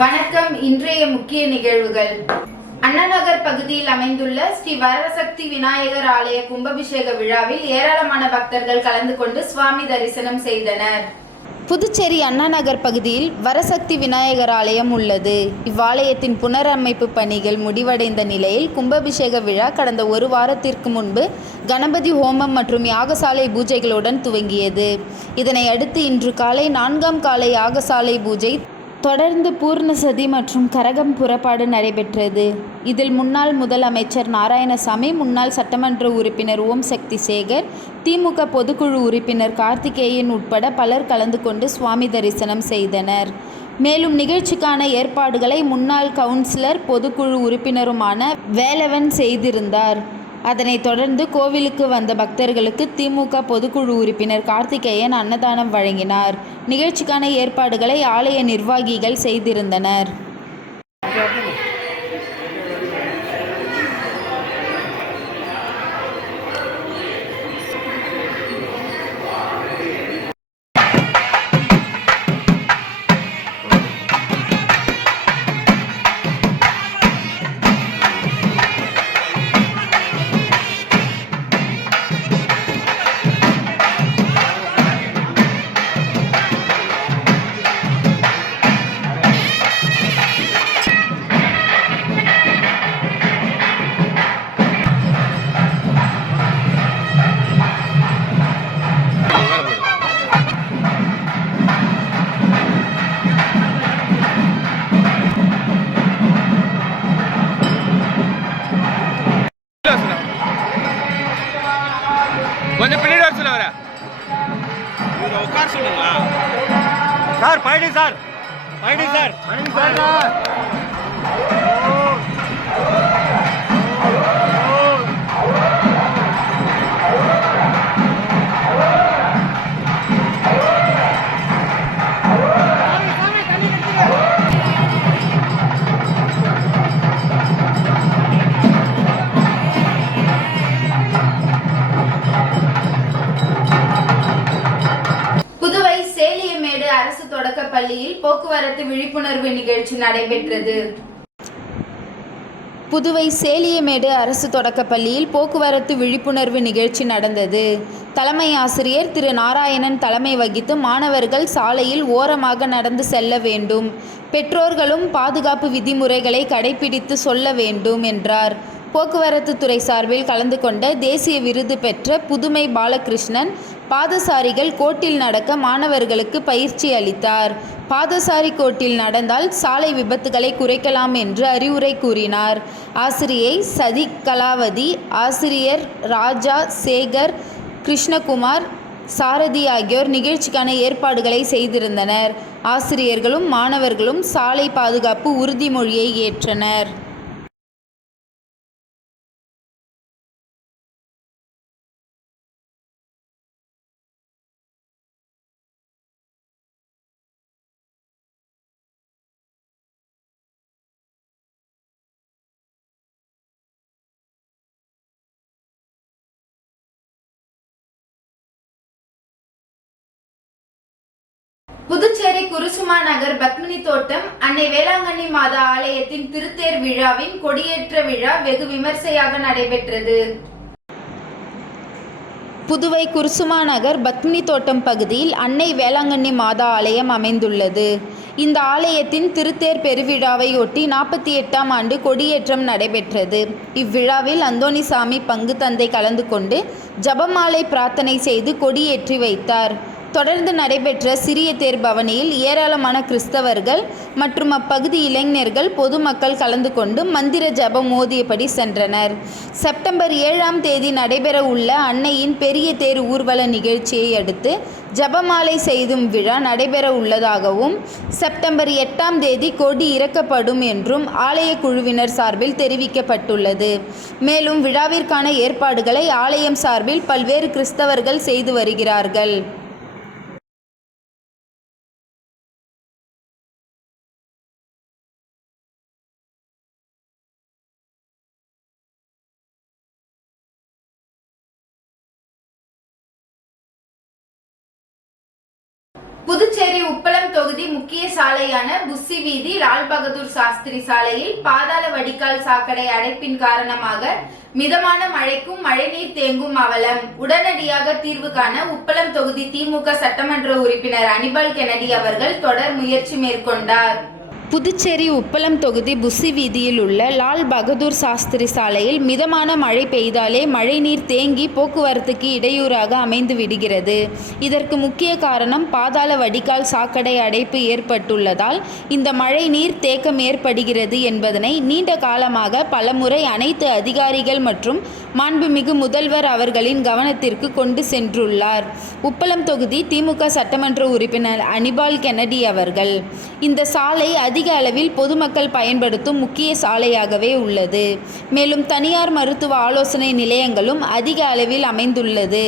வணக்கம். இன்றைய முக்கிய நிகழ்வுகள். அண்ணாநகர் பகுதியில் அமைந்துள்ள ஸ்ரீ வரசக்தி விநாயகர் ஆலய கும்பாபிஷேக விழாவில் ஏராளமான பக்தர்கள் கலந்து கொண்டு சுவாமி தரிசனம் செய்தனர். புதுச்சேரி அண்ணாநகர் பகுதியில் வரசக்தி விநாயகர் ஆலயம் உள்ளது. இவ்வாலயத்தின் புனரமைப்பு பணிகள் முடிவடைந்த நிலையில் கும்பாபிஷேக விழா கடந்த ஒரு வாரத்திற்கு முன்பு கணபதி ஹோமம் மற்றும் யாகசாலை பூஜைகளுடன் துவங்கியது. இதனை அடுத்து இன்று காலை 4ஆம் கால யாகசாலை பூஜை தொடர்ந்து பூர்ணசதி மற்றும் கரகம் புறப்பாடு நடைபெற்றது. இதில் முன்னாள் முதலமைச்சர் நாராயணசாமி, முன்னாள் சட்டமன்ற உறுப்பினர் ஓம் சக்தி சேகர், திமுக பொதுக்குழு உறுப்பினர் கார்த்திகேயன் உட்பட பலர் கலந்து கொண்டு சுவாமி தரிசனம் செய்தனர். மேலும் நிகழ்ச்சிக்கான ஏற்பாடுகளை முன்னாள் கவுன்சிலர் பொதுக்குழு உறுப்பினருமான வேலவன் செய்திருந்தார். அதனைத் தொடர்ந்து கோவிலுக்கு வந்த பக்தர்களுக்கு திமுக பொதுக்குழு உறுப்பினர் கார்த்திகேயன் அன்னதானம் வழங்கினார். நிகழ்ச்சிக்கான ஏற்பாடுகளை ஆலய நிர்வாகிகள் செய்திருந்தனர். கொஞ்சம் பின்னாடி வர சொல்ல வர உட்கார சொல்லுங்களா sir. Palani sir, Palani sir, Palani sir. அரசு தொடக்க பள்ளியில் போக்குவரத்து விழிப்புணர்வு நிகழ்ச்சி நடைபெற்றது. புதுவை சேலியமேடு அரசு தொடக்கப் பள்ளியில் போக்குவரத்து விழிப்புணர்வு நிகழ்ச்சி நடந்தது. தலைமை ஆசிரியர் திரு நாராயணன் தலைமை வகித்து மாணவர்கள் சாலையில் ஓரமாக நடந்து செல்ல வேண்டும், பெற்றோர்களும் பாதுகாப்பு விதிமுறைகளை கடைபிடித்து சொல்ல வேண்டும் என்றார். போக்குவரத்து துறை சார்பில் கலந்து கொண்ட தேசிய விருது பெற்ற புதுமை பாலகிருஷ்ணன் பாதசாரிகள் கோட்டில் நடக்க மாணவர்களுக்கு பயிற்சி அளித்தார். பாதசாரி கோட்டில் நடந்தால் சாலை விபத்துகளை குறைக்கலாம் என்று அறிவுரை கூறினார். ஆசிரியை சதிக் கலாவதி, ஆசிரியர் ராஜா, சேகர், கிருஷ்ணகுமார், சாரதி ஆகியோர் நிகழ்ச்சிக்கான ஏற்பாடுகளை செய்திருந்தனர். ஆசிரியர்களும் மாணவர்களும் சாலை பாதுகாப்பு உறுதிமொழியை ஏற்றனர். புதுச்சேரி குருசுமா நகர் பத்மினி தோட்டம் அன்னை வேளாங்கண்ணி மாதா ஆலயத்தின் திருத்தேர் விழாவின் கொடியேற்ற விழா வெகு விமர்சையாக நடைபெற்றது. புதுவை குருசுமா நகர் பத்மினி தோட்டம் பகுதியில் அன்னை வேளாங்கண்ணி மாதா ஆலயம் அமைந்துள்ளது. இந்த ஆலயத்தின் திருத்தேர் பெருவிழாவை ஒட்டி 48ஆம் ஆண்டு கொடியேற்றம் நடைபெற்றது. இவ்விழாவில் அந்தோணிசாமி பங்கு தந்தை கலந்து கொண்டு ஜபமாலை பிரார்த்தனை செய்து கொடியேற்றி வைத்தார். தொடர்ந்து நடைபெற்ற சிறிய தேர் பவனியில் ஏராளமான கிறிஸ்தவர்கள் மற்றும் அப்பகுதி இளைஞர்கள், பொதுமக்கள் கலந்து கொண்டு மந்திர ஜபம் ஓதியபடி சென்றனர். செப்டம்பர் 7ஆம் தேதி நடைபெற உள்ள அன்னையின் பெரிய தேர் ஊர்வல நிகழ்ச்சியை அடுத்து ஜபமாலை செய்தும் விழா நடைபெற உள்ளதாகவும், செப்டம்பர் 8ஆம் தேதி கொடி இறக்கப்படும் என்றும் ஆலய குழுவினர் சார்பில் தெரிவிக்கப்பட்டுள்ளது. மேலும் விழாவிற்கான ஏற்பாடுகளை ஆலயம் சார்பில் பல்வேறு கிறிஸ்தவர்கள் செய்து வருகிறார்கள். புதுச்சேரி உப்பளம் தொகுதி முக்கிய சாலையான புஸ்ஸி வீதி லால் பகதூர் சாஸ்திரி சாலையில் பாதாள வடிகால் சாக்கடை அடைப்பின் காரணமாக மிதமான மழைக்கும் மழைநீர் தேங்கும் அவலம். உடனடியாக தீர்வு காண உப்பளம் தொகுதி திமுக சட்டமன்ற உறுப்பினர் அனிபால் கென்னடி அவர்கள் தொடர் முயற்சி மேற்கொண்டார். புதுச்சேரி உப்பளம் தொகுதி புஸ்ஸி வீதியில் உள்ள லால் பகதூர் சாஸ்திரி சாலையில் மிதமான மழை பெய்தாலே மழைநீர் தேங்கி போக்குவரத்துக்கு இடையூறாக அமைந்து விடுகிறது. இதற்கு முக்கிய காரணம் பாதாள வடிகால் சாக்கடை அடைப்பு ஏற்பட்டுள்ளதால் இந்த மழை நீர் தேக்கம் ஏற்படுகிறது என்பதனை நீண்ட காலமாக பலமுறை அனைத்து அதிகாரிகள் மற்றும் மாண்புமிகு முதல்வர் அவர்களின் கவனத்திற்கு கொண்டு சென்றுள்ளார். உப்பளம் தொகுதி திமுக சட்டமன்ற உறுப்பினர் அனிபால் கென்னடி அவர்கள். இந்த சாலை அதிக அளவில் பொதுமக்கள் பயன்படுத்தும் முக்கிய சாலையாகவே உள்ளது. மேலும் தனியார் மருத்துவ ஆலோசனை நிலையங்களும் அதிக அளவில் அமைந்துள்ளது.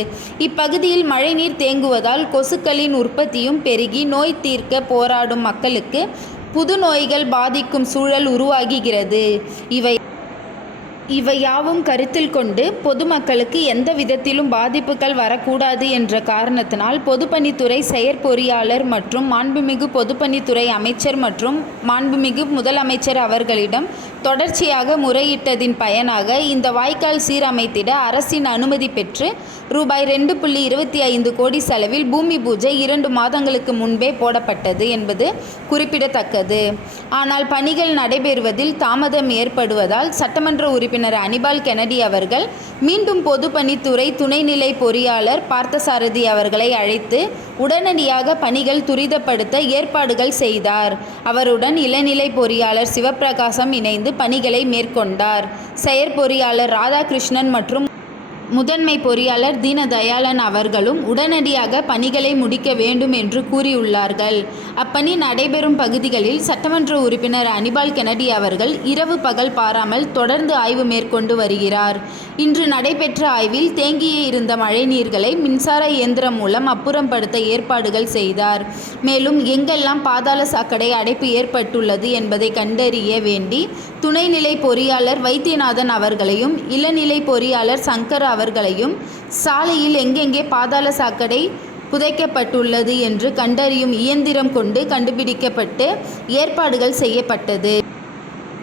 இப்பகுதியில் மழைநீர் தேங்குவதால் கொசுக்களின் உற்பத்தியும் பெருகி நோய் தீர்க்க போராடும் மக்களுக்கு புது நோய்கள் பாதிக்கும் சூழல் உருவாகிறது. இவை யாவும் கருத்தில் கொண்டு பொதுமக்களுக்கு எந்த விதத்திலும் பாதிப்புகள் வரக்கூடாது என்ற காரணத்தினால் பொதுப்பணித்துறை செயற்பொறியாளர் மற்றும் மாண்புமிகு பொதுப்பணித்துறை அமைச்சர் மற்றும் மாண்புமிகு முதலமைச்சர் அவர்களிடம் தொடர்ச்சியாக முறையிட்டதின் பயனாக இந்த வாய்க்கால் சீரமைத்திட அரசின் அனுமதி பெற்று ரூபாய் 2.25 கோடி செலவில் பூமி பூஜை 2 மாதங்களுக்கு முன்பே போடப்பட்டது என்பது குறிப்பிடத்தக்கது. ஆனால் பணிகள் நடைபெறுவதில் தாமதம் ஏற்படுவதால் சட்டமன்ற உறுப்பினர் அனிபால் கென்னடி அவர்கள் மீண்டும் பொதுப்பணித்துறை துணைநிலை பொறியாளர் பார்த்தசாரதி அவர்களை அழைத்து உடனடியாக பணிகள் துரிதப்படுத்த ஏற்பாடுகள் செய்தார். அவருடன் இளநிலை பொறியாளர் சிவப்பிரகாசம் இணைந்து பணிகளை மேற்கொண்டார். செயற்பொறியாளர் ராதாகிருஷ்ணன் மற்றும் முதன்மை பொறியாளர் தீனதயாளன் அவர்களும் உடனடியாக பணிகளை முடிக்க வேண்டும் என்று கூறியுள்ளார்கள். அப்பணி நடைபெறும் பகுதிகளில் சட்டமன்ற உறுப்பினர் அனிபால் கென்னடி அவர்கள் இரவு பகல் பாராமல் தொடர்ந்து ஆய்வு மேற்கொண்டு வருகிறார். இன்று நடைபெற்ற ஆய்வில் தேங்கிய இருந்த மழைநீர்களை மின்சார இயந்திரம் மூலம் அப்புறப்படுத்த ஏற்பாடுகள் செய்தார். மேலும் எங்கெல்லாம் பாதாள சாக்கடை அடைப்பு ஏற்பட்டுள்ளது என்பதை கண்டறிய வேண்டி துணைநிலை பொறியாளர் வைத்தியநாதன் அவர்களையும் இளநிலை பொறியாளர் சங்கர் அவர்களையும் சாலையில் எங்கெங்கே பாதாள சாக்கடை புதைக்கப்பட்டுள்ளது என்று கண்டறியும் இயந்திரம் கொண்டு கண்டுபிடிக்கப்பட்டு ஏற்பாடுகள் செய்யப்பட்டது.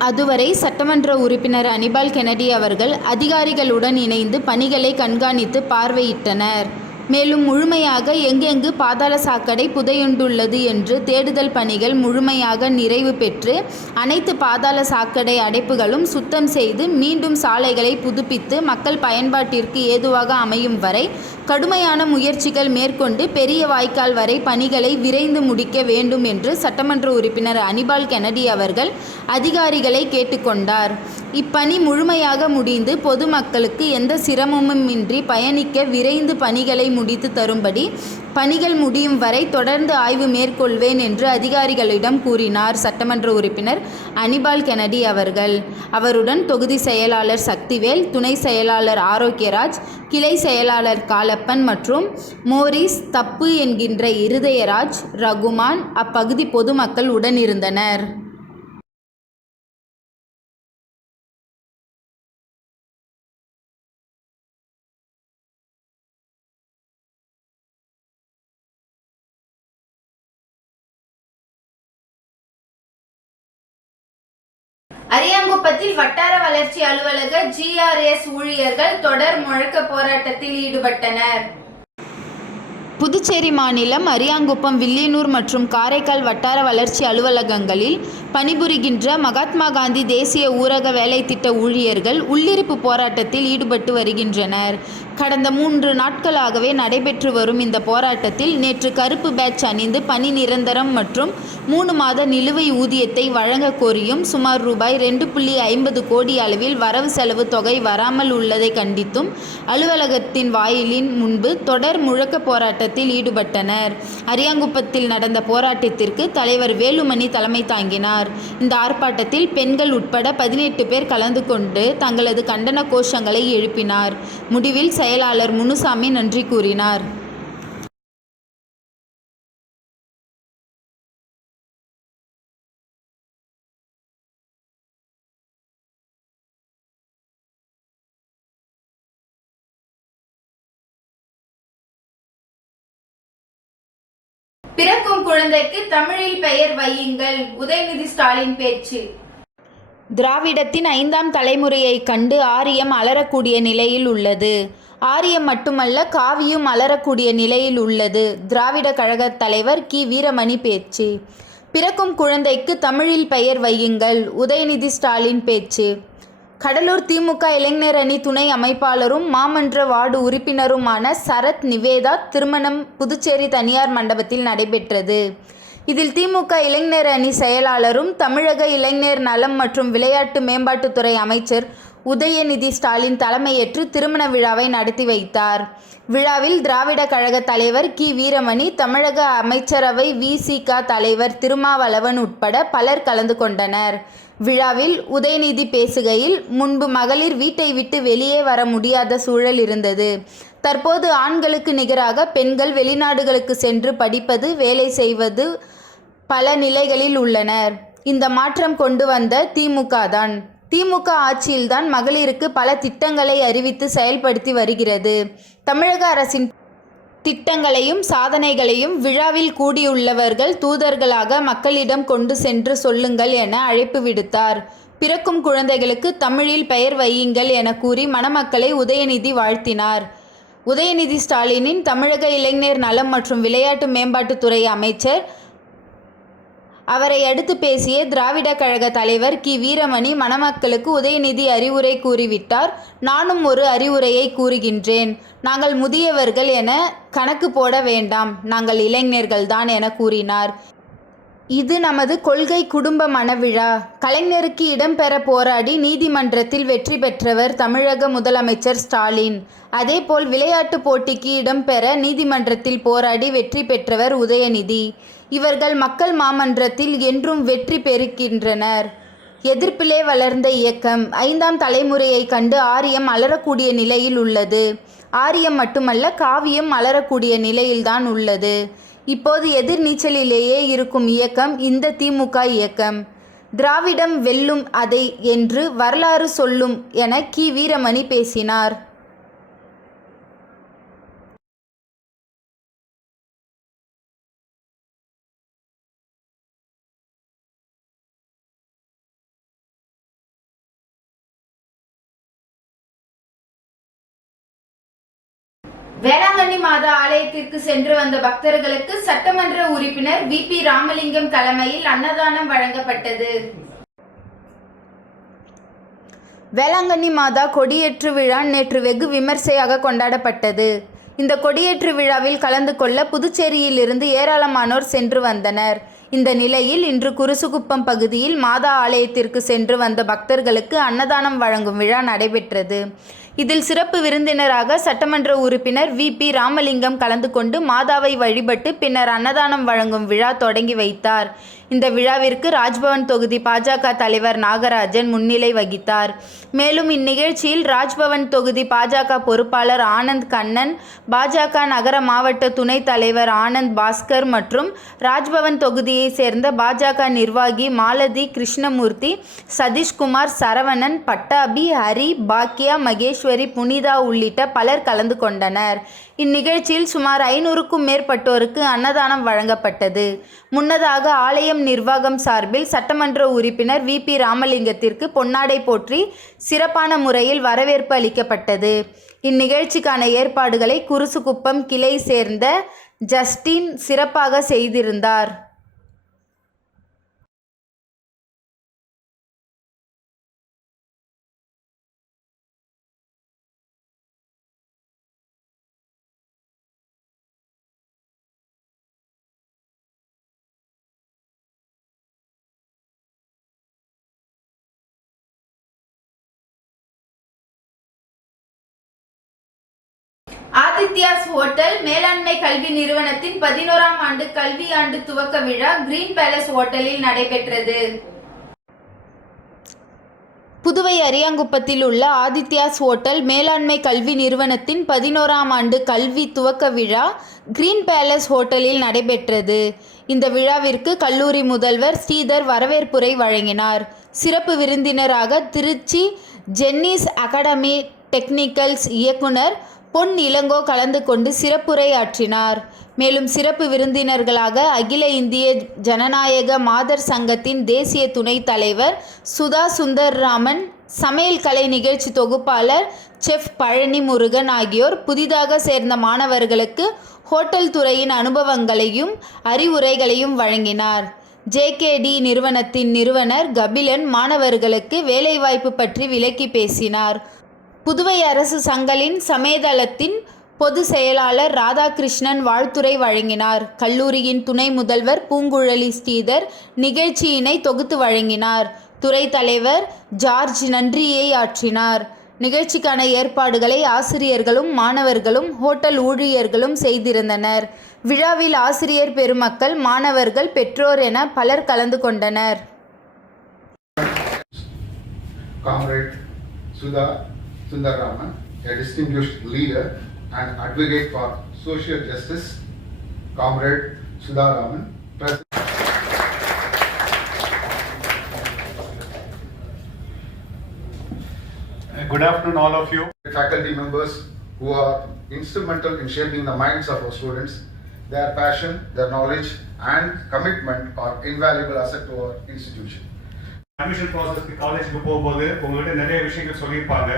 அதுவரை சட்டமன்ற உறுப்பினர் அனிபால் கென்னடி அவர்கள் அதிகாரிகளுடன் இணைந்து பணிகளை கண்காணித்து பார்வையிட்டனர். மேலும் முழுமையாக எங்கெங்கு பாதாள சாக்கடை புதையுண்டுள்ளது என்று தேடுதல் பணிகள் முழுமையாக நிறைவு பெற்று அனைத்து பாதாள சாக்கடை அடைப்புகளும் சுத்தம் செய்து மீண்டும் சாலைகளை புதுப்பித்து மக்கள் பயன்பாட்டிற்கு ஏதுவாக அமையும் வரை கடுமையான முயற்சிகள் மேற்கொண்டு பெரிய வாய்க்கால் வரை பணிகளை விரைந்து முடிக்க வேண்டும் என்று சட்டமன்ற உறுப்பினர் அனிபால் கென்னடி அவர்கள் அதிகாரிகளை கேட்டுக்கொண்டார். இப்பணி முழுமையாக முடிந்து பொதுமக்களுக்கு எந்த சிரமமுமின்றி பயணிக்க விரைந்து பணிகளை முடித்து தரும்படி பணிகள் முடியும் வரை தொடர்ந்து ஆய்வு மேற்கொள்வேன் என்று அதிகாரிகளிடம் கூறினார் சட்டமன்ற உறுப்பினர் அனிபால் கென்னடி அவர்கள். அவருடன் தொகுதி செயலாளர் சக்திவேல், துணை செயலாளர் ஆரோக்கியராஜ், கிளை செயலாளர் காலப்பன் மற்றும் மோரிஸ், தப்பு என்கின்ற இருதயராஜ், ரகுமான் அப்பகுதி பொதுமக்கள் உடனிருந்தனர். அரியாங்குப்பத்தில் வட்டார வளர்ச்சி அலுவலக GRS ஊழியர்கள் தொடர் முழக்க போராட்டத்தில் ஈடுபட்டனர். புதுச்சேரி மாநிலம் அரியாங்குப்பம், வில்லியனூர் மற்றும் காரைக்கால் வட்டார வளர்ச்சி அலுவலகங்களில் பணிபுரிகின்ற மகாத்மா காந்தி தேசிய ஊரக வேலை திட்ட ஊழியர்கள் உள்ளிருப்பு போராட்டத்தில் ஈடுபட்டு வருகின்றனர். கடந்த 3 நாட்களாகவே நடைபெற்று வரும் இந்த போராட்டத்தில் நேற்று கருப்பு பேட்ச் அணிந்து பணி நிரந்தரம் மற்றும் 3 மாத நிலுவை ஊதியத்தை வழங்க கோரியும் சுமார் ரூபாய் 2.50 கோடி அளவில் வரவு செலவு தொகை வராமல் உள்ளதை கண்டித்தும் அலுவலகத்தின் வாயிலின் முன்பு தொடர் முழக்க போராட்டத்தில் ஈடுபட்டனர். அரியாங்குப்பத்தில் நடந்த போராட்டத்திற்கு தலைவர் வேலுமணி தலைமை தாங்கினார். இந்த ஆர்ப்பாட்டத்தில் பெண்கள் உட்பட 18 பேர் கலந்து கொண்டு தங்களது கண்டன கோஷங்களை எழுப்பினார். முடிவில் செயலாளர் முனுசாமி நன்றி கூறினார். பிறக்கும் குழந்தைக்கு தமிழில் பெயர் வையுங்கள். உதயநிதி ஸ்டாலின் பேச்சு. திராவிடத்தின் 5ஆம் தலைமுறையை கண்டு ஆரியம் அலறக்கூடிய நிலையில் உள்ளது. ஆரியம் மட்டுமல்ல, காவியும் அலறக்கூடிய நிலையில் உள்ளது. திராவிட கழக தலைவர் கி. வீரமணி பேச்சு. பிறக்கும் குழந்தைக்கு தமிழில் பெயர் வையுங்கள். உதயநிதி ஸ்டாலின் பேச்சு. கடலூர் திமுக இளைஞர் அணி துணை அமைப்பாளரும் மாமன்ற வார்டு உறுப்பினருமான சரத் நிவேதா திருமணம் புதுச்சேரி தனியார் மண்டபத்தில் நடைபெற்றது. இதில் திமுக இளைஞர் அணி செயலாளரும் தமிழக இளைஞர் நலம் மற்றும் விளையாட்டு மேம்பாட்டுத்துறை அமைச்சர் உதயநிதி ஸ்டாலின் தலைமையேற்று திருமண விழாவை நடத்தி வைத்தார். விழாவில் திராவிட கழக தலைவர் கி. வீரமணி, தமிழக அமைச்சரவை வி.சி.க. தலைவர் திருமாவளவன் உட்பட பலர் கலந்து கொண்டனர். விழாவில் உதயநிதி பேசுகையில், முன்பு மகளிர் வீட்டை விட்டு வெளியே வர முடியாத சூழல் இருந்தது. தற்போது ஆண்களுக்கு நிகராக பெண்கள் வெளிநாடுகளுக்கு சென்று படிப்பது, வேலை செய்வது பல நிலைகளில் உள்ளனர். இந்த மாற்றம் கொண்டு வந்த திமுக தான். திமுக ஆட்சியில்தான் மகளிருக்கு பல திட்டங்களை அறிவித்து செயல்படுத்தி வருகிறது. தமிழக அரசின் திட்டங்களையும் சாதனைகளையும் விழாவில் கூடியுள்ளவர்கள் தூதர்களாக மக்களிடம் கொண்டு சென்று சொல்லுங்கள் என அழைப்பு விடுத்தார். பிறக்கும் குழந்தைகளுக்கு தமிழில் பெயர் வையுங்கள் என கூறி மணமக்களை உதயநிதி வாழ்த்தினார். உதயநிதி ஸ்டாலினின் தமிழக இளைஞர் நலம் மற்றும் விளையாட்டு மேம்பாட்டுத்துறை அமைச்சர். அவரை அடுத்து பேசிய திராவிட கழக தலைவர் கி. வீரமணி, மணமக்களுக்கு உதயநிதி அறிவுரை கூறிவிட்டார். நானும் ஒரு அறிவுரையை கூறுகின்றேன். நாங்கள் முதியவர்கள் என கணக்கு போட வேண்டாம், நாங்கள் இளைஞர்கள்தான் என கூறினார். இது நமது கொள்கை குடும்ப மணவிழா. கலைஞருக்கு இடம்பெற போராடி நீதிமன்றத்தில் வெற்றி பெற்றவர் தமிழக முதலமைச்சர் ஸ்டாலின். அதேபோல் விளையாட்டு போட்டிக்கு இடம்பெற நீதிமன்றத்தில் போராடி வெற்றி பெற்றவர் உதயநிதி. இவர்கள் மக்கள் மாமன்றத்தில் என்றும் வெற்றி பெறுகின்றனர். எதிர்ப்பிலே வளர்ந்த இயக்கம் 5ஆம் தலைமுறையை கண்டு ஆரியம் அலறக்கூடிய நிலையில் உள்ளது. ஆரியம் மட்டுமல்ல, காவியம் அலறக்கூடிய நிலையில்தான் உள்ளது. இப்போது எதிர்நீச்சலிலேயே இருக்கும் இயக்கம் இந்த திமுக இயக்கம். திராவிடம் வெல்லும் அதை என்று வரலாறு சொல்லும் என கி. வீரமணி பேசினார். வேளாங்கண்ணி மாதா ஆலயத்திற்கு சென்று வந்த பக்தர்களுக்கு சட்டமன்ற உறுப்பினர் வி.பி. ராமலிங்கம் தலைமையில் அன்னதானம் வழங்கப்பட்டது. வேளாங்கண்ணி மாதா கொடியேற்று விழா நேற்று வெகு விமர்சையாக கொண்டாடப்பட்டது. இந்த கொடியேற்று விழாவில் கலந்து கொள்ள புதுச்சேரியிலிருந்து ஏராளமானோர் சென்று வந்தனர். இந்த நிலையில் இன்று குருசுகுப்பம் பகுதியில் மாதா ஆலயத்திற்கு சென்று வந்த பக்தர்களுக்கு அன்னதானம் வழங்கும் விழா நடைபெற்றது. இதில் சிறப்பு விருந்தினராக சட்டமன்ற உறுப்பினர் வி.பி. ராமலிங்கம் கலந்து கொண்டு மாதாவை வழிபட்டு பின்னர் அன்னதானம் வழங்கும் விழா தொடங்கி வைத்தார். இந்த விழாவிற்கு ராஜ்பவன் தொகுதி பாஜக தலைவர் நாகராஜன் முன்னிலை வகித்தார். மேலும் இந்நிகழ்ச்சியில் ராஜ்பவன் தொகுதி பாஜக பொறுப்பாளர் ஆனந்த் கண்ணன், பாஜக நகர மாவட்ட துணைத் தலைவர் ஆனந்த் பாஸ்கர் மற்றும் ராஜ்பவன் தொகுதியை சேர்ந்த பாஜக நிர்வாகி மாலதி கிருஷ்ணமூர்த்தி, சதீஷ்குமார், சரவணன், பட்டாபி, ஹரி, பாக்கியா, மகேஸ்வரி, புனிதா உள்ளிட்ட பலர் கலந்து கொண்டனர். இந்நிகழ்ச்சியில் சுமார் 500க்கும் மேற்பட்டோருக்கு அன்னதானம் வழங்கப்பட்டது. முன்னதாக ஆலயம் நிர்வாகம் சார்பில் சட்டமன்ற உறுப்பினர் வி.பி. ராமலிங்கத்திற்கு பொன்னாடை போற்றி சிறப்பான முறையில் வரவேற்பு அளிக்கப்பட்டது. இந்நிகழ்ச்சிக்கான ஏற்பாடுகளை குருசுகுப்பம் கிளை சேர்ந்த ஜஸ்டின் சிறப்பாக செய்திருந்தார். ஆதித்யாஸ் ஹோட்டல் மேலாண்மை கல்வி நிறுவனத்தின் 11ஆம் ஆண்டு கல்வியாண்டு துவக்க விழா கிரீன் பேலஸ் ஹோட்டலில் நடைபெற்றது. புதுவை அரியாங்குப்பத்தில் உள்ள ஆதித்யாஸ் ஹோட்டல் மேலாண்மை கல்வி நிறுவனத்தின் 11ஆம் ஆண்டு கல்வி துவக்க விழா கிரீன் பேலஸ் ஹோட்டலில் நடைபெற்றது. இந்த விழாவிற்கு கல்லூரி முதல்வர் ஸ்ரீதர் வரவேற்புரை வழங்கினார். சிறப்பு விருந்தினராக திருச்சி ஜென்னிஸ் அகாடமி டெக்னிக்கல்ஸ் இயக்குனர் பொன் இளங்கோ கலந்து கொண்டு சிறப்புரையாற்றினார். மேலும் சிறப்பு விருந்தினர்களாக அகில இந்திய ஜனநாயக மாதர் சங்கத்தின் தேசிய துணைத் தலைவர் சுதா சுந்தர்ராமன், சமையல் கலை நிகழ்ச்சி தொகுப்பாளர் செஃப் பழனி முருகன் ஆகியோர் புதிதாக சேர்ந்த மாணவர்களுக்கு ஹோட்டல் துறையின் அனுபவங்களையும் அறிவுரைகளையும் வழங்கினார். JKD நிறுவனத்தின் நிறுவனர் கபிலன் மாணவர்களுக்கு வேலைவாய்ப்பு பற்றி விளக்கி பேசினார். புதுவை அரசு சங்கலின் சமேதளத்தின் பொது செயலாளர் ராதாகிருஷ்ணன் வாழ்த்துரை வழங்கினார். கல்லூரியின் துணை முதல்வர் பூங்குழலி ஸ்ரீதர் நிகழ்ச்சியினை தொகுத்து வழங்கினார். துறை தலைவர் ஜார்ஜ் நன்றியை ஆற்றினார். நிகழ்ச்சிக்கான ஏற்பாடுகளை ஆசிரியர்களும் மாணவர்களும் ஹோட்டல் ஊழியர்களும் செய்திருந்தனர். விழாவில் ஆசிரியர் பெருமக்கள், மாணவர்கள், பெற்றோர் என பலர் கலந்து கொண்டனர். Comrade Sudha Sundararaman, a distinguished leader and advocate for social justice. Comrade Sudha Raman, President. Good afternoon, all of you. Faculty members who are instrumental in shaping the minds of our students. Their passion, their knowledge and commitment are invaluable asset to our institution. Admission ப்ராசஸ்க்கு காலேஜுக்கு போகும்போது உங்கள்கிட்ட நிறைய விஷயங்கள் சொல்லியிருப்பாங்க.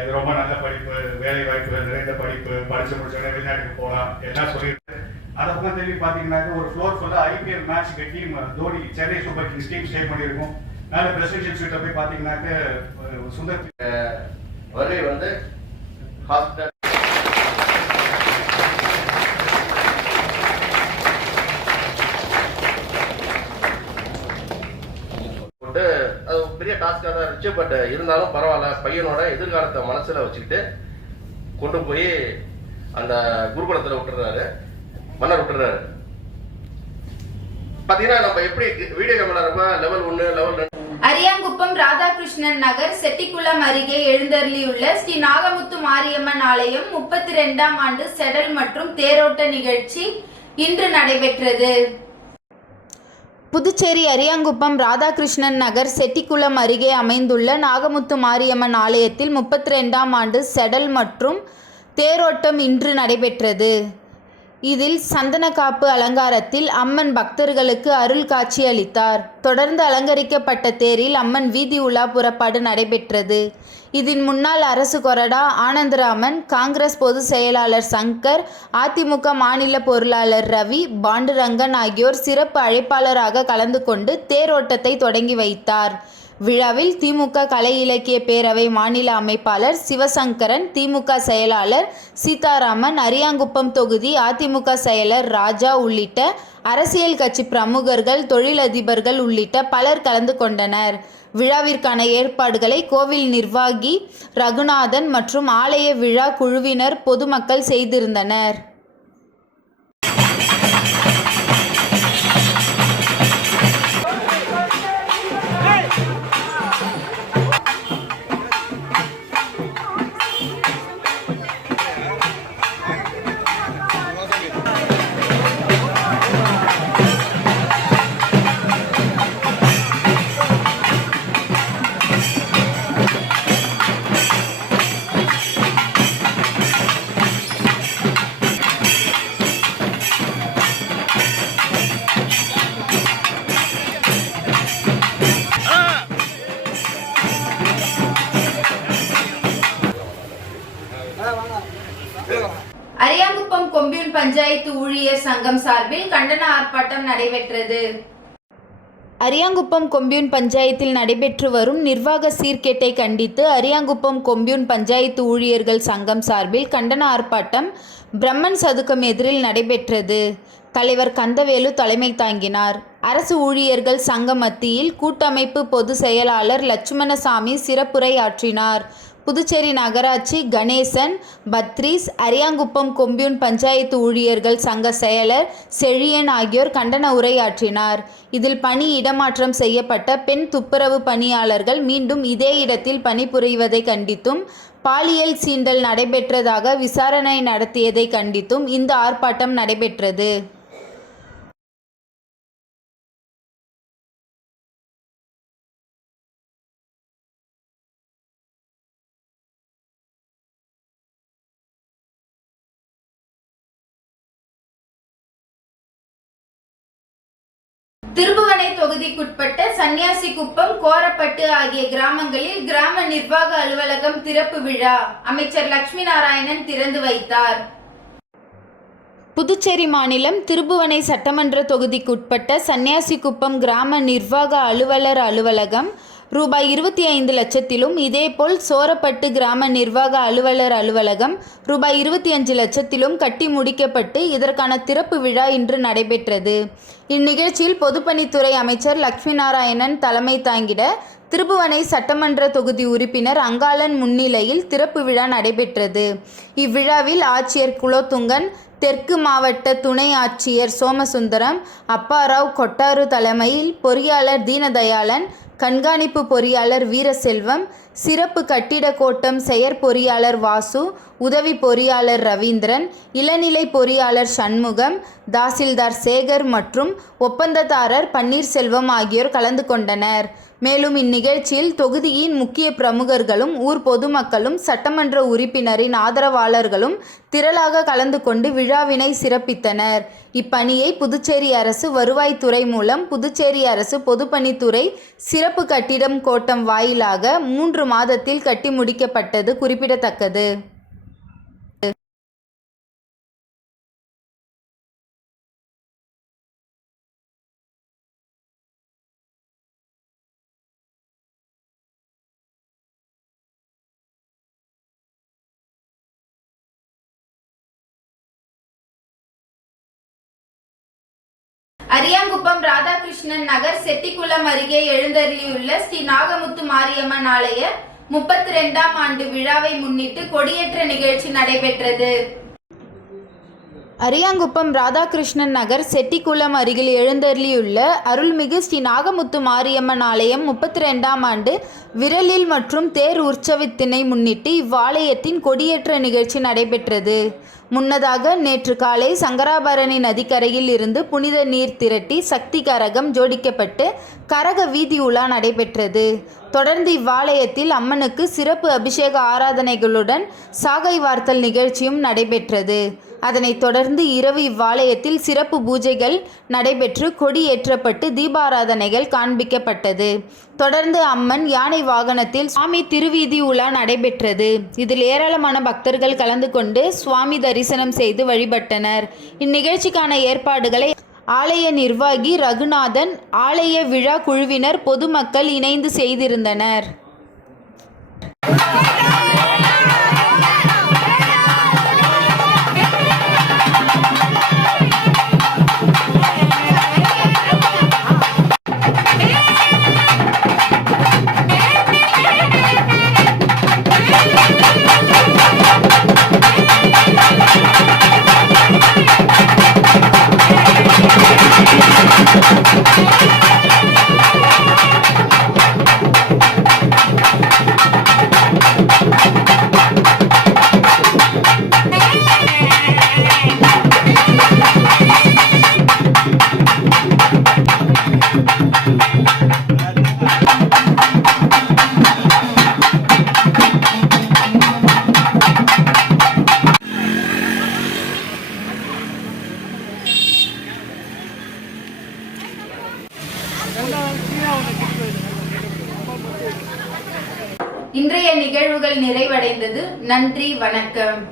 இது ரொம்ப நல்ல படிப்பு, வேலை வாய்ப்புகள் நிறைந்த படிப்பு, படிச்சு முடிச்சோடனே வெளிநாட்டுக்கு போகலாம் எல்லாம் சொல்லியிருக்கேன். அதை பக்கம் திரும்பி பார்த்தீங்கன்னாக்க ஒரு ஃப்ளோர் ஃபுல்லாக IPL மேட்ச்க்கு team Dhoni Chennai super kings team stay பண்ணியிருக்கும். நல்ல பிரசிடென்ஷியல் ஸ்வீட்டை போய் பார்த்தீங்கன்னாக்க சுந்தர் வருகை வந்து ஹாஸ்பிட்டல் அது பெரிய டாஸ்காக தான் இருந்துச்சு. பட் இருந்தாலும் பரவாயில்ல, பையனோட எதிர்காலத்தை மனசுல வச்சுக்கிட்டு கொண்டு போய் அந்த குருகுலத்தில் விட்டுறாரு, மன்னர் விட்டுறாரு. பாத்தீங்கன்னா நம்ம எப்படி video camera level 1 level 2. Ariyankuppam Radhakrishnan Nagar Chettikulam அருகே எழுந்தருளியுள்ள ஸ்ரீ நாகமுத்து மாரியம்மன் ஆலயம் 32ஆம் ஆண்டு செடல் மற்றும் தேரோட்ட நிகழ்ச்சி இன்று நடைபெற்றது. புதுச்சேரி அரியாங்குப்பம் ராதாகிருஷ்ணன் நகர் செட்டிக்குளம் அருகே அமைந்துள்ள நாகமுத்து மாரியம்மன் ஆலயத்தில் 32ஆம் ஆண்டு செடல் மற்றும் தேரோட்டம் இன்று நடைபெற்றது. இதில் சந்தனக்காப்பு அலங்காரத்தில் அம்மன் பக்தர்களுக்கு அருள் காட்சி அளித்தார். தொடர்ந்து அலங்கரிக்கப்பட்ட தேரில் அம்மன் வீதி உலா புறப்பாடு நடைபெற்றது. இதில் முன்னாள் அரசு கொறடா ஆனந்தராமன், காங்கிரஸ் பொதுச் செயலாளர் சங்கர், அதிமுக மாநில பொருளாளர் ரவி, பாண்டுரங்கன் ஆகியோர் சிறப்பு அழைப்பாளராக கலந்து கொண்டு தேரோட்டத்தை தொடங்கி வைத்தார். விழாவில் திமுக கலை இலக்கிய பேரவை மாநில அமைப்பாளர் சிவசங்கரன், திமுக செயலாளர் சீதாராமன், அரியாங்குப்பம் தொகுதி அதிமுக செயலர் ராஜா உள்ளிட்ட அரசியல் கட்சி பிரமுகர்கள், தொழிலதிபர்கள் உள்ளிட்ட பலர் கலந்து கொண்டனர். விழாவிற்கான ஏற்பாடுகளை கோவில் நிர்வாகி ரகுநாதன் மற்றும் ஆலய விழா குழுவினர், பொதுமக்கள் செய்திருந்தனர். அரியாங்குப்பம் கொம்யூன் பஞ்சாயத்து ஊழியர் சங்கம் சார்பில் கண்டன ஆர்ப்பாட்டம் நடைபெற்றது. அரியாங்குப்பம் கொம்யூன் பஞ்சாயத்தில் நடைபெற்று வரும் நிர்வாக சீர்கேட்டை கண்டித்து அரியாங்குப்பம் கொம்யூன் பஞ்சாயத்து ஊழியர்கள் சங்கம் சார்பில் கண்டன ஆர்ப்பாட்டம் பிரம்மன் சதுக்கம் எதிரில் நடைபெற்றது. தலைவர் கந்தவேலு தலைமை தாங்கினார். அரசு ஊழியர்கள் சங்க மத்தியில் கூட்டமைப்பு பொதுச் செயலாளர் லட்சுமணசாமி சிறப்புரை ஆற்றினார். புதுச்சேரி நகராட்சி கணேசன், பத்ரீஸ், அரியாங்குப்பம் கொம்யூன் பஞ்சாயத்து ஊழியர்கள் சங்க செயலர் செழியன் ஆகியோர் கண்டன உரையாற்றினார். இதில் பணி இடமாற்றம் செய்யப்பட்ட பெண் துப்புரவு பணியாளர்கள் மீண்டும் இதே இடத்தில் பணிபுரிவதை கண்டித்தும், பாலியல் சீண்டல் நடைபெற்றதாக விசாரணை நடத்தியதை கண்டித்தும் இந்த ஆர்ப்பாட்டம் நடைபெற்றது. திருபுவனை தொகுதிக்குட்பட்ட சன்னியாசிக்குப்பம், கோரப்பட்டு ஆகிய கிராமங்களில் கிராம நிர்வாக அலுவலகம் திறப்பு விழா அமைச்சர் லட்சுமி நாராயணன் திறந்து வைத்தார். புதுச்சேரி மாநிலம் திருபுவனை சட்டமன்ற தொகுதிக்குட்பட்ட சன்னியாசிக்குப்பம் கிராம நிர்வாக அலுவலர் அலுவலகம் ரூபாய் 25 லட்சத்திலும், இதேபோல் சோரப்பட்டு கிராம நிர்வாக அலுவலர் அலுவலகம் ரூபாய் 25 லட்சத்திலும் கட்டி முடிக்கப்பட்டு இதற்கான திறப்பு விழா இன்று நடைபெற்றது. இந்நிகழ்ச்சியில் பொதுப்பணித்துறை அமைச்சர் லட்சுமி நாராயணன் தலைமை தாங்கிட திருபுவனை சட்டமன்ற தொகுதி உறுப்பினர் அங்காளன் முன்னிலையில் திறப்பு விழா நடைபெற்றது. இவ்விழாவில் ஆட்சியர் குலோத்துங்கன், தெற்கு மாவட்ட துணை ஆட்சியர் சோமசுந்தரம், அப்பாராவ் கொட்டாரு தலைமையில் பொறியாளர் தீனதயாளன், கண்காணிப்பு பொறியாளர் வீரசெல்வம், சிறப்பு கட்டிட கோட்டம் செயற்பொறியாளர் வாசு, உதவி பொறியாளர் ரவீந்திரன், இளநிலை பொறியாளர் சண்முகம், தாசில்தார் சேகர் மற்றும் ஒப்பந்ததாரர் பன்னீர்செல்வம் ஆகியோர் கலந்து கொண்டனர். மேலும் இந்நிகழ்ச்சியில் தொகுதியின் முக்கிய பிரமுகர்களும் ஊர் பொதுமக்களும் சட்டமன்ற உறுப்பினரின் ஆதரவாளர்களும் திரளாக கலந்து கொண்டு விழாவினை சிறப்பித்தனர். இப்பணியை புதுச்சேரி அரசு வருவாய்த்துறை மூலம் புதுச்சேரி அரசு பொதுப்பணித்துறை சிறப்பு கட்டிடம் கோட்டம் வாயிலாக 3 மாதத்தில் கட்டி முடிக்கப்பட்டது குறிப்பிடத்தக்கது. அரியாங்குப்பம் ராதாகிருஷ்ணன் நகர் செட்டிக்குளம் அருகே எழுந்தருளியுள்ள ஸ்ரீ நாகமுத்து மாரியம்மன் ஆலய 32ஆம் ஆண்டு விழாவை முன்னிட்டு கொடியேற்ற நிகழ்ச்சி நடைபெற்றது. அரியாங்குப்பம் ராதாகிருஷ்ணன் நகர் செட்டிக்குளம் அருகில் எழுந்தருளியுள்ள அருள்மிகு ஸ்ரீ நாகமுத்து மாரியம்மன் ஆலயம் 32ஆம் ஆண்டு விரலில் மற்றும் தேர் உற்சவத்தினை முன்னிட்டு இவ்வாலயத்தின் கொடியேற்ற நிகழ்ச்சி நடைபெற்றது. முன்னதாக நேற்று காலை சங்கராபரணி நதிக்கரையில் இருந்து புனித நீர் திரட்டி சக்தி கரகம் ஜோடிக்கப்பட்டு கரக வீதி உலா நடைபெற்றது. தொடர்ந்து இவ்வாலயத்தில் அம்மனுக்கு சிறப்பு அபிஷேக ஆராதனைகளுடன் சாகை வார்த்தல் நிகழ்ச்சியும் நடைபெற்றது. அதனைத் தொடர்ந்து இரவு இவ்வாலயத்தில் சிறப்பு பூஜைகள் நடைபெற்று கொடி ஏற்றப்பட்டு தீபாராதனைகள் காண்பிக்கப்பட்டது. தொடர்ந்து அம்மன் யானை வாகனத்தில் சுவாமி திருவீதி உலா நடைபெற்றது. இதில் ஏராளமான பக்தர்கள் கலந்து கொண்டு சுவாமி தரிசனம் செய்து வழிபட்டனர். இந்நிகழ்ச்சிக்கான ஏற்பாடுகளை ஆலய நிர்வாகி ரகுநாதன், ஆலய விழா குழுவினர், பொதுமக்கள் இணைந்து செய்திருந்தனர். இன்றைய நிகழ்வுகள் நிறைவடைந்தது. நன்றி, வணக்கம்.